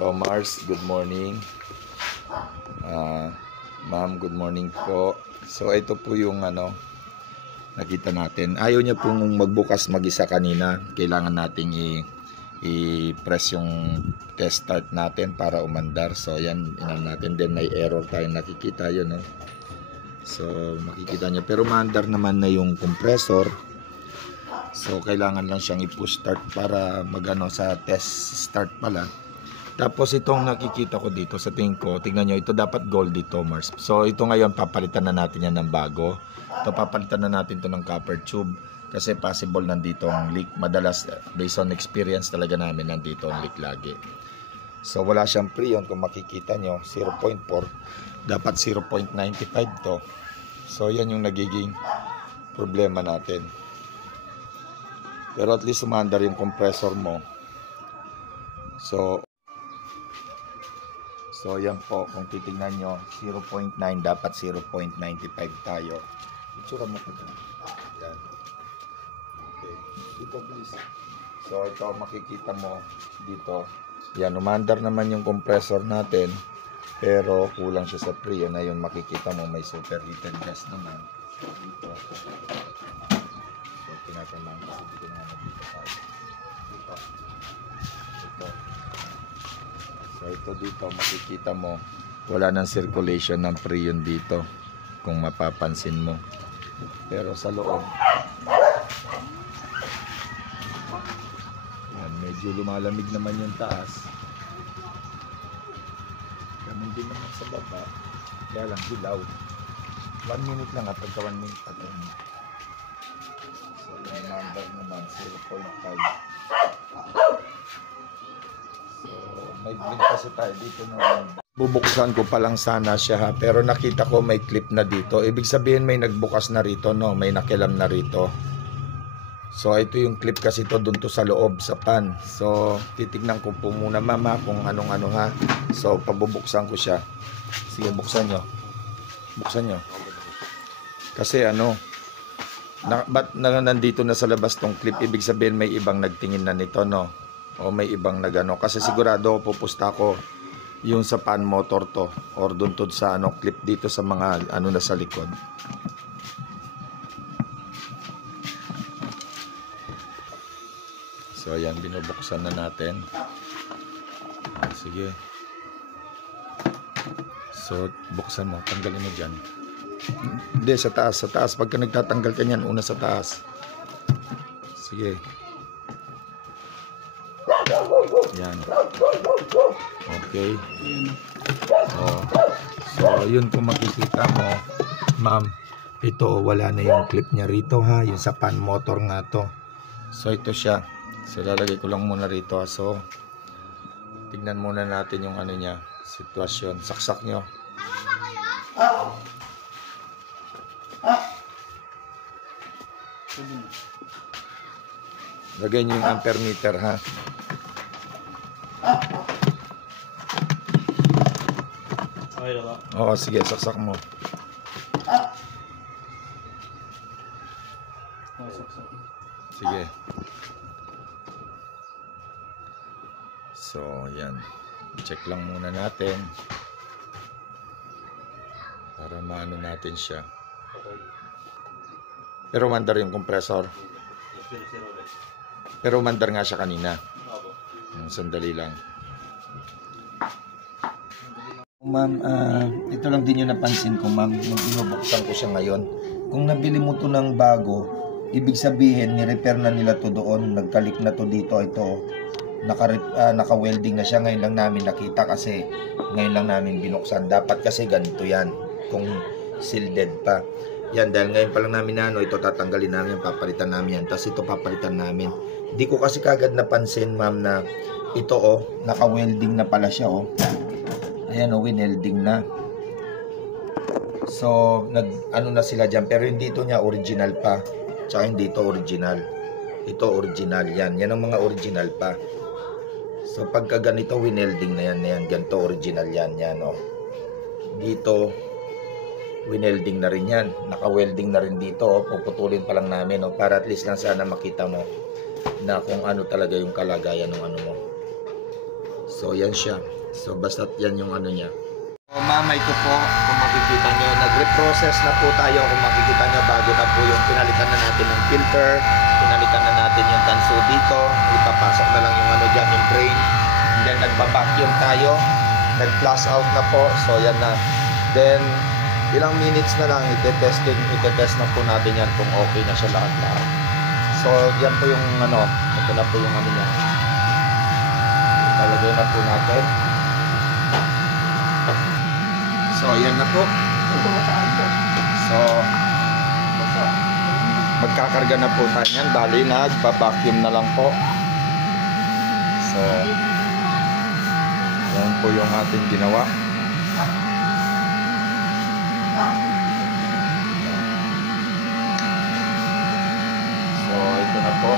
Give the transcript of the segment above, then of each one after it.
So Mars, good morning. Ma'am, good morning po. So ito po yung nakita natin. Ayaw niya pong magbukas mag-isa kanina. Kailangan nating i-press yung test start natin para umandar. So yan, inan natin. Then may error tayong nakikita yun, no? So makikita niyo. Pero umandar naman na yung compressor. So kailangan lang siyang i-push start para magano sa test start pala. Tapos itong nakikita ko dito sa tingin ko, tingnan nyo, ito dapat gold dito, Mars. So ito ngayon papalitan na natin yan ng bago. Ito papalitan na natin to ng copper tube kasi possible nandito ang leak. Madalas based on experience talaga namin nandito ang leak lagi. So wala siyang preon kung makikita nyo, 0.4. Dapat 0.95 to. So yan yung nagiging problema natin. Pero at least umandar yung compressor mo. So yan po, kung titignan nyo, 0.9 dapat 0.95 tayo. Itsura mo ko dyan. Yan. Okay. Dito please. So ito makikita mo dito. Yan, umandar naman yung compressor natin. Pero kulang siya sa preon. Na yun makikita mo may superheated gas naman. So dito. So tinatanong kasi dito naman dito tayo. Dito. Dito. So ito dito makikita mo wala nang circulation ng preon dito kung mapapansin mo. Pero sa loob yan, medyo lumalamig naman yung taas. Ganun din naman sa baba. Kaya lang hilaw. 1 minute lang at pagka 1 minute at so yung number naman 0.5. May blink kasi tayo dito na bubuksan ko pa lang sana siya ha, pero nakita ko may clip na dito. Ibig sabihin may nagbukas na rito, no? May nakilam na rito. So ito yung clip kasi to dun to sa loob sa pan. So titignan ko po muna mama kung anong ha. So pabubuksan ko siya. Sige, buksan nyo. Buksan nyo. Kasi ba't nandito na sa labas tong clip? Ibig sabihin may ibang nagtingin na nito, no? O may ibang nagano, kasi sigurado pupusta ko yung sa pan motor to or dun to sa clip dito sa mga na sa likod. So ayan, binubuksan na natin. Sige. So buksan mo, tanggalin mo dyan. Hindi, sa taas, pagka nagtatanggal ka niyan, una sa taas. Sige. Yan. Okay. So yun kung makikita mo, ma'am, ito wala na yung clip niya rito ha, yung sa pan motor nga to. So ito siya. So lalagay ko lang muna rito ha. So tignan muna natin yung niya, sitwasyon. Saksak nyo. Lagay nyo yung ampere meter ha. Oo, sige, saksak mo. Sige. So, yan. Check lang muna natin. Para maano natin siya. Pero umandar yung compressor. Pero umandar nga siya kanina. Sandali lang. Ma'am, ito lang din yung napansin ko, ma'am. Nung binubuksan ko siya ngayon. Kung nabili mo to ng bago, ibig sabihin, ni-repair na nila to doon. Nagkalik na to dito. Ito, naka-welding na siya. Ngayon lang namin nakita kasi ngayon lang namin binuksan. Dapat kasi ganito yan. Kung sealed pa. Yan, dahil ngayon pa lang namin ito tatanggalin namin, papalitan namin yan. Tapos ito papalitan namin. Di ko kasi kagad napansin, ma'am, na ito naka-welding na pala siya Ayan winelding na. So na sila dyan, pero hindi ito niya original pa. Tsaka hindi ito original. Ito original yan. Yan ang mga original pa. So pagka ganito winelding na yan, ganito original yan dito winelding na rin yan. Naka-welding na rin dito puputulin pa lang namin para at least lang sana makita mo na kung ano talaga yung kalagayan ng mo. So yan siya. So basta't yan yung ano niya. So mama, ito po, kung makikita nyo, nagre-process na po tayo. Kung makikita nyo, bago na po yung pinalitan na natin ng filter, pinalitan na natin yung tanso dito, ipapasok na lang yung ano dyan, yung drain. And then nagpa-vacuum tayo, nag-flush out na po. So yan na. Then ilang minutes na lang, itetest na po natin yan kung okay na siya lahat-lahat. So yan po yung ano, ito na po yung ano niya. Talagay na po natin. So yan na po. So magkakarga na po tayo yan. Bali nagpa-vacuum na lang po. So yan po yung ating ginawa. So ito na po.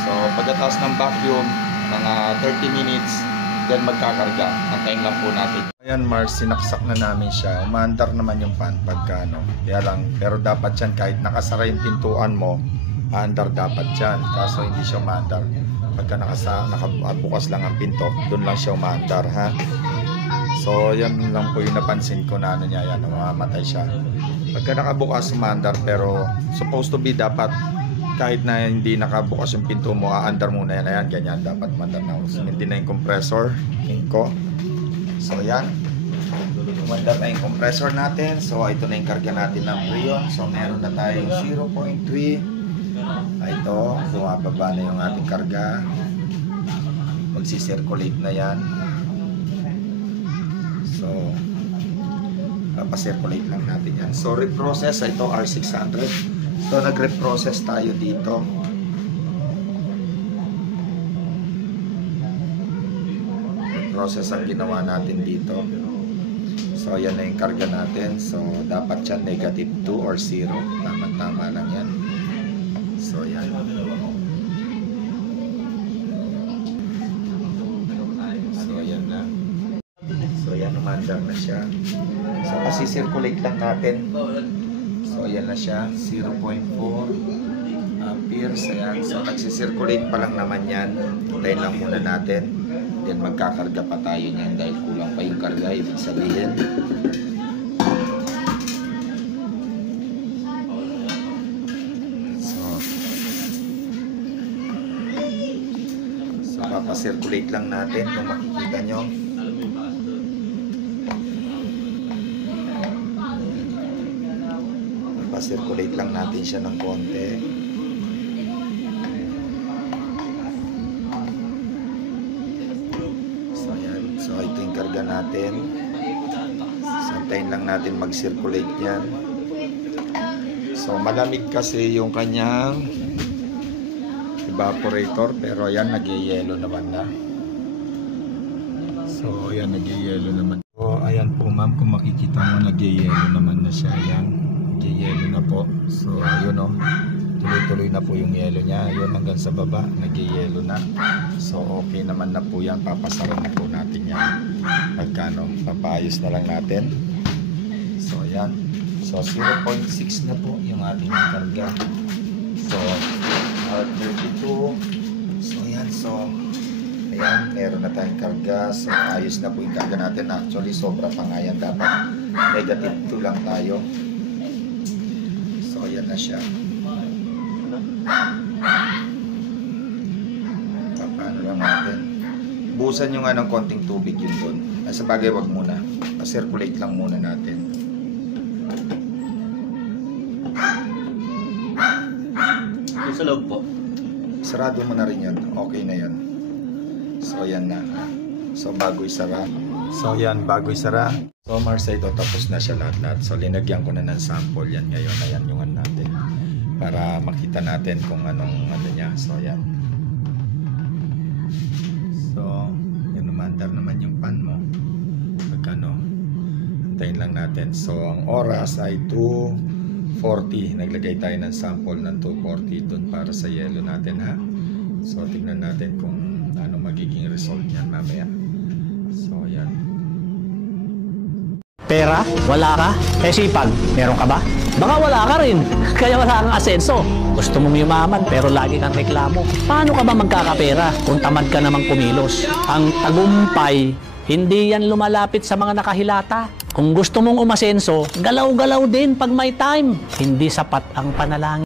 So pagkatapos ng vacuum, mga 30 minutes, then magkakarga. Antayin lang po natin. Ayan Mars, sinaksak na namin siya. Umaandar naman yung pan pagka ano. Kaya lang, pero dapat yan kahit nakasara yung pintuan mo, aandar dapat yan. Kaso hindi siya umaandar. Pagka nakabukas lang ang pinto, doon lang siya umaandar, ha. So yan lang po yung napansin ko na ano niya, yan, mamamatay siya. Pagka nakabukas, umaandar, pero supposed to be dapat kahit na hindi nakabukas yung pinto mo, aandar muna yan. Ayan, ganyan dapat mandar na. Sumintin na yung compressor, ko. So yan, mandar na yung compressor natin. So ito na yung karga natin ng Freon. So meron na tayong 0.3. Ito, bumababa na yung ating karga. Magsisirculate na yan. So papasirculate lang natin yan. So reprocess, ito R600. So nag-reprocess tayo dito. Reprocess ang ginawa natin dito. So yan na yung karga natin. So dapat yan negative 2 or 0. Tama-tama lang yan. So yan. So yan na. So yan, umandar na siya. So pasisirculate lang natin. So ayan na siya, 0.4 amperes. Ayan. So nagsisirculate pa lang naman yan. Hintayin lang muna natin. Then magkakarga pa tayo niyan dahil kulang pa yung karga. Ibig sabihin, so papasirculate lang natin kung makikita nyo. Circulate lang natin siya ng konti. So yan. So ito yung karga natin. Santayin lang natin mag-circulate yan. So malamig kasi yung kanyang evaporator, pero yan nag-yellow naman na. So yan, nag-yellow naman. So ayan po ma'am, kung makikita mo, nag-yellow naman na siya. Yan, nag-yellow na po. So yun o, tuloy-tuloy na po yung yellow niya. Yun, hanggang sa baba, nag-yellow na. So okay naman na po yan. Papasara na po natin yan. Pagkano, papaayos na lang natin. So yan. So 0.6 na po yung ating karga. So R32. So yan. So ayan, meron na tayong karga. So ayos na po yung karga natin. Actually sobra pa nga yan. Dapat negative 2 lang tayo. So ayan na siya. Paano lang natin, busan yung ng konting tubig yun doon. Sa bagay, wag muna, pa-circulate lang muna natin. Yung sa loob po, Sarado mo na rin yan. Okay na yan. So yan na. So bago isara. So yan, bago isara. So Marsa, ito tapos na siya lahat-lahat. So linagyan ko na ng sample yan ngayon. Ayan yung ano natin. Para makita natin kung anong ano niya. So yan. So yun, umandar naman yung pan mo. Pagkano, antayin lang natin. So ang oras ay 2:40. Naglagay tayo ng sample ng 2:40 doon para sa yellow natin, ha. So tingnan natin kung ano magiging result niyan mamaya. So yan. Pera? Wala ka? Eh sipag, meron ka ba? Baka wala ka rin, kaya wala kang asenso. Gusto mong yumaman pero lagi kang reklamo. Paano ka ba magkakapera kung tamad ka namang kumilos? Ang tagumpay, hindi yan lumalapit sa mga nakahilata. Kung gusto mong umasenso, galaw-galaw din pag may time. Hindi sapat ang panalangin.